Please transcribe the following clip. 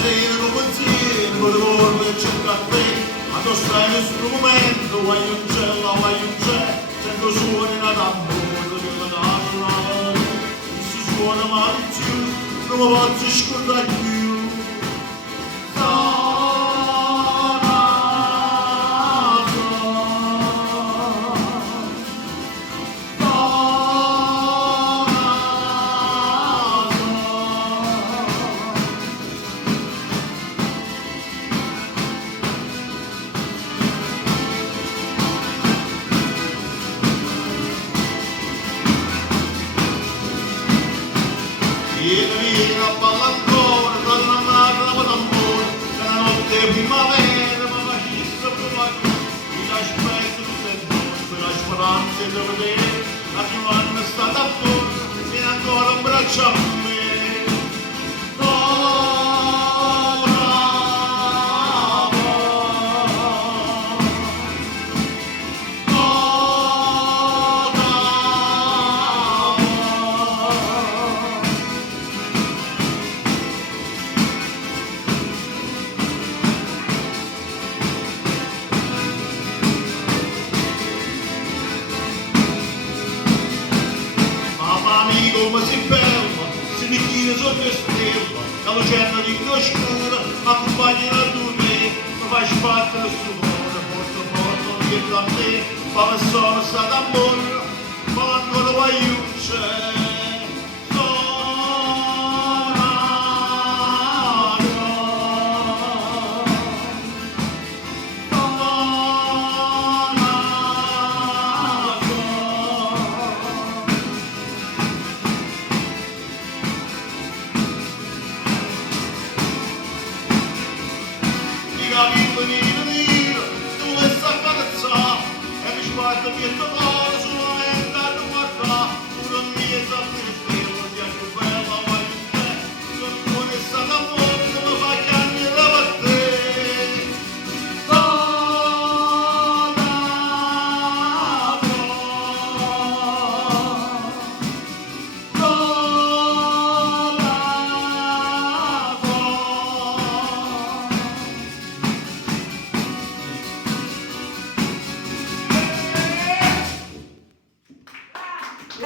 sera non pensiero, con le corna c'è il caffè, ma non stai in questo momento, vai un cielo, vai un cielo, sento suoni da tamburo, che la nascono, non si suona mai più, non mi posso scordare più. Vieni a ballare ancora, torna a andare la tamburo, che la notte è primavera, ma la chissà provare, mi lasci pezzo di tempo, la speranza di vedere, la mia mamma è stata buona, vieni ancora un braccio a me. Come si ferma, si ritira sotto il stella, la lucerna di oscura, accompagna la tua me, mi fai sbattere il sudore, porto porto dietro a te, ma sono stato amore, ma ancora vuoi aiutare. Venire, tu vuoi stare a cazzare e mi sguardo dietro